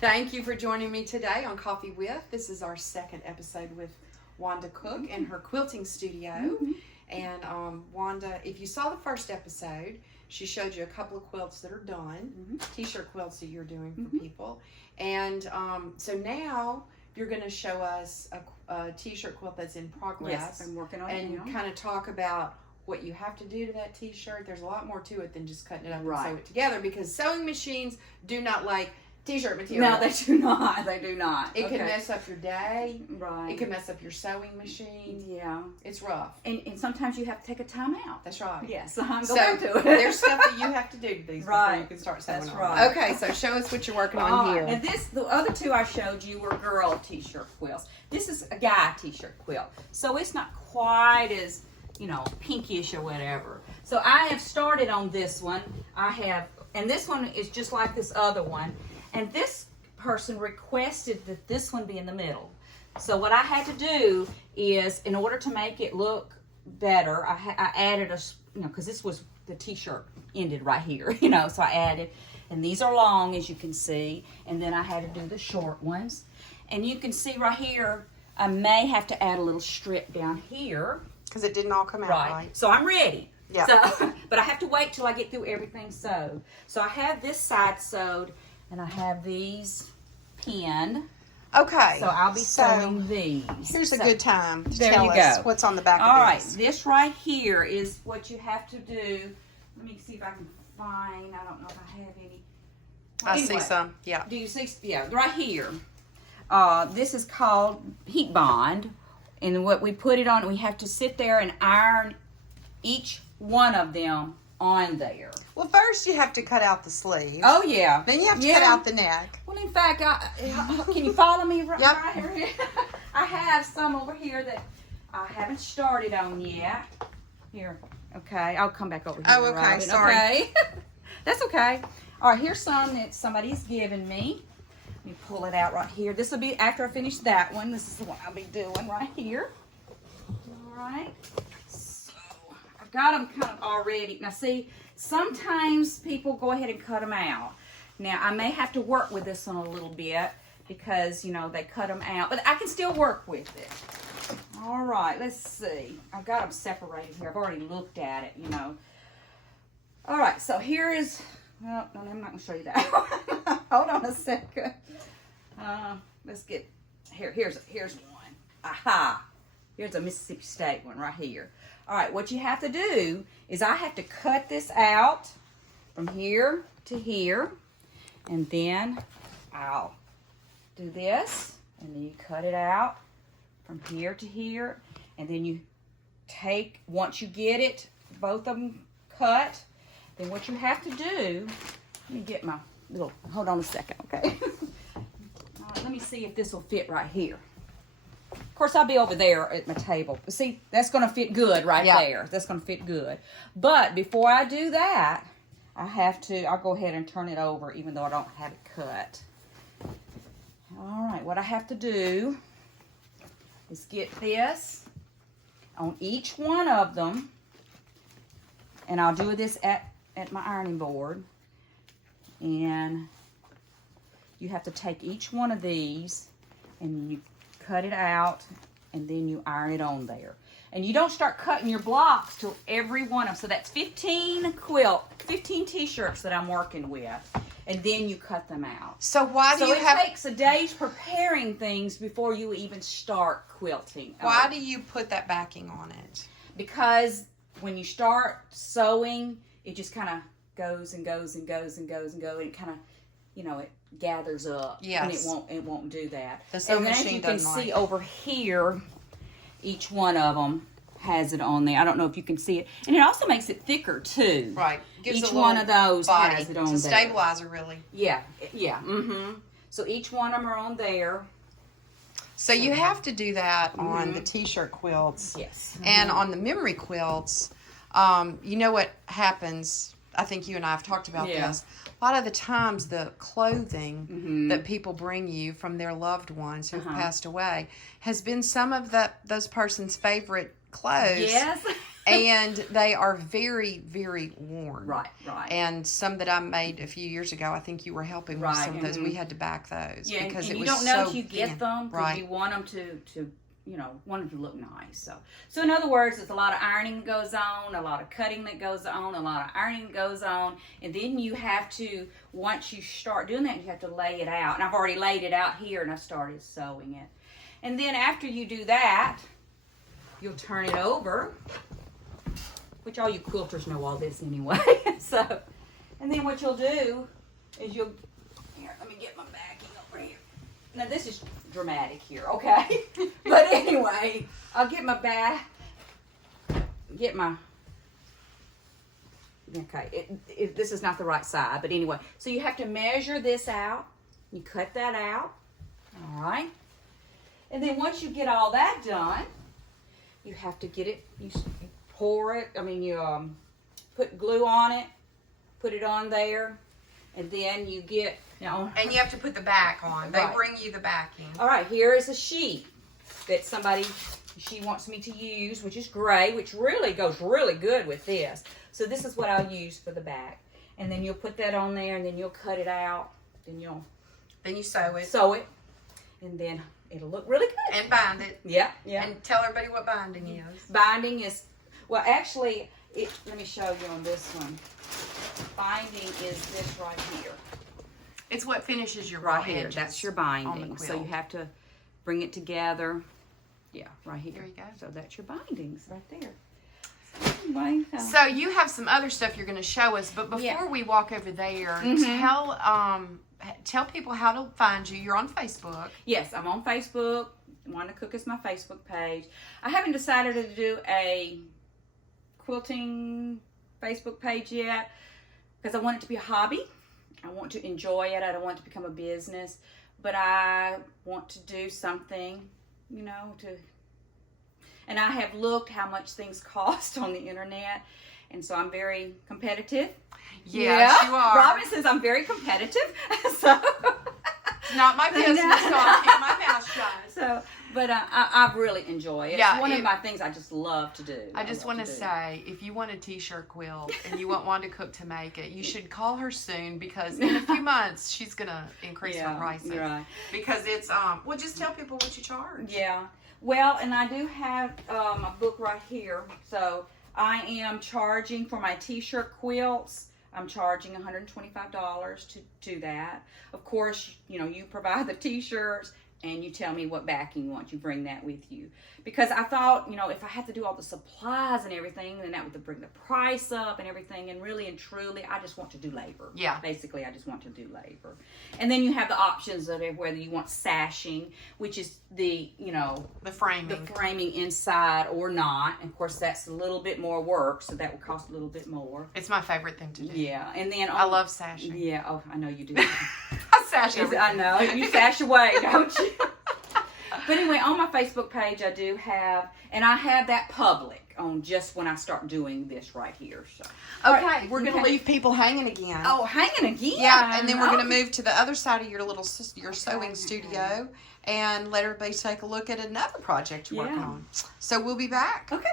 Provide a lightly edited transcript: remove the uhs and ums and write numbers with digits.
Thank you for joining me today on Coffee With. This is our second episode with Wanda Cook in her quilting studio. And Wanda, if you saw the first episode, she showed you a couple of quilts that are done, t-shirt quilts that you're doing for people. And so now you're going to show us a t-shirt quilt that's in progress. Yes, I'm working on it now. And kind of talk about what you have to do to that t-shirt. There's a lot more to it than just cutting it up and sew it together, because sewing machines do not like t-shirt material. No, they do not. They do not. It can mess up your day. Right. It can mess up your sewing machine. Yeah. It's rough. And sometimes you have to take a time out. That's right. Yes. Go back to it. There's stuff that you have to do to these before you can start sewing That's on. right. Okay, so show us what you're working on here. And the other two I showed you were girl t-shirt quilts. This is a guy t-shirt quilt. So it's not quite as, pinkish or whatever. So I have started on this one. And this one is just like this other one. And this person requested that this one be in the middle. So what I had to do is, in order to make it look better, I added because this was the t-shirt ended right here, so I added, and these are long, as you can see, and then I had to do the short ones. And you can see right here, I may have to add a little strip down here. Because it didn't all come out right. So I'm ready. Yeah. So, but I have to wait till I get through everything sewed. So I have this side sewed, and I have these pinned. Okay. So I'll be sewing these. Here's a good time to there tell you us go. what's on the back All of right, this. this right here is what you have to do. Let me see if I can find, I don't know if I have any. Well, I anyway, see some, yeah. Do you see? Yeah, right here. This is called heat bond. And what we put it on, we have to sit there and iron each one of them on there. Well, first you have to cut out the sleeve. Oh, yeah. Then you have to cut out the neck. Well, in fact, can you follow me right here? I have some over here that I haven't started on yet. Here, okay. I'll come back over here. Oh, okay. Robin. Sorry. Okay. That's okay. All right, here's some that somebody's given me. Let me pull it out right here. This will be after I finish that one. This is the one I'll be doing right here. All right. So I've got them kind of already. Now, see, sometimes people go ahead and cut them out. Now, I may have to work with this one a little bit because, they cut them out. But I can still work with it. All right, let's see. I've got them separated here. I've already looked at it, All right, so here is... Well, no, I'm not going to show you that. Hold on a second. Let's get... Here's one. Aha! Here's a Mississippi State one right here. All right, what you have to do is I have to cut this out from here to here. And then I'll do this. And then you cut it out from here to here. And then you take, once you get it, both of them cut, then what you have to do, let me get my little, hold on a second, okay? All right, let me see if this will fit right here. Of course, I'll be over there at my table. But see, that's going to fit good right there. That's going to fit good. But before I do that, I'll go ahead and turn it over even though I don't have it cut. All right, what I have to do is get this on each one of them. And I'll do this at my ironing board. And you have to take each one of these and you cut it out and then you iron it on there. And you don't start cutting your blocks till every one of them. So that's 15 t-shirts that I'm working with. And then you cut them out. So why do you have... So it takes a day's preparing things before you even start quilting. Why do you put that backing on it? Because when you start sewing, it just kind of goes and goes and goes and goes and goes. And it kind of, it gathers up. Yes. And it won't do that. The sewing machine you can doesn't see over here, each one of them has it on there. I don't know if you can see it. And it also makes it thicker, too. Right. Gives each one of those body. has it on there. It's a stabilizer, really. Yeah. So each one of them are on there. So you have to do that on the t-shirt quilts. Yes. And on the memory quilts, you know what happens, I think you and I have talked about this. A lot of the times the clothing that people bring you from their loved ones who have passed away has been some of those person's favorite clothes. Yes. And they are very, very worn. Right. And some that I made a few years ago, I think you were helping with some of those. We had to back those because and it you was don't know so if you get them because right. you want them to want them to look nice. So in other words, there's a lot of ironing that goes on, a lot of cutting that goes on, a lot of ironing that goes on, and then you have to, once you start doing that, you have to lay it out. And I've already laid it out here, and I started sewing it. And then after you do that, you'll turn it over, which all you quilters know all this anyway. And then what you'll do is here, let me get my backing over here. Now this is dramatic here, okay? But anyway, I'll get my okay, this is not the right side, but anyway. So you have to measure this out. You cut that out, all right? And then once you get all that done, you have to get it, you pour it, you put glue on it, put it on there, and then you get, and you have to put the back on. They bring you the backing. All right, here is a sheet that she wants me to use, which is gray, which really goes really good with this. So this is what I'll use for the back. And then you'll put that on there, and then you'll cut it out. Then you sew it. Sew it, and then it'll look really good. And bind it. Yeah. And tell everybody what binding is. Binding is, well, actually, let me show you on this one. Binding is this right here. It's what finishes your right here. That's your binding. So you have to bring it together. Yeah, right here. There you go. So that's your bindings right there. Anyway, so you have some other stuff you're going to show us, but before we walk over there, tell people how to find you. You're on Facebook. Yes, I'm on Facebook. Wanda Cook is my Facebook page. I haven't decided to do a quilting Facebook page yet because I want it to be a hobby. I want to enjoy it. I don't want it to become a business, but I want to do something, and I have looked how much things cost on the internet, and so I'm very competitive. Yes, you are. Robin says I'm very competitive, so not my business, so I'll keep my mouth shut. But I really enjoy it. Yeah, it's one of my things I just love to do. I just want to say, if you want a t-shirt quilt and you want Wanda Cook to make it, you should call her soon because in a few months she's going to increase her prices. Right. Because it's, just tell people what you charge. Yeah. Well, and I do have a book right here. So I am charging for my t-shirt quilts. I'm charging $125 to do that. Of course, you provide the t-shirts and you tell me what backing you want. You bring that with you. Because I thought, if I had to do all the supplies and everything, then that would bring the price up and everything. And really and truly, I just want to do labor. Yeah. Basically, I just want to do labor. And then you have the options of whether you want sashing, which is the framing inside or not. And of course, that's a little bit more work, so that would cost a little bit more. It's my favorite thing to do. Yeah. And then I love sashing. Yeah. Oh, I know you do. I sash everything. I know. You sash away, don't you? But anyway, on my Facebook page, I do have, and I have that public on just when I start doing this right here. So, okay, we're going to leave people hanging again. Oh, hanging again? Yeah, and then we're going to move to the other side of your sewing studio and let everybody take a look at another project you're working on. So we'll be back. Okay.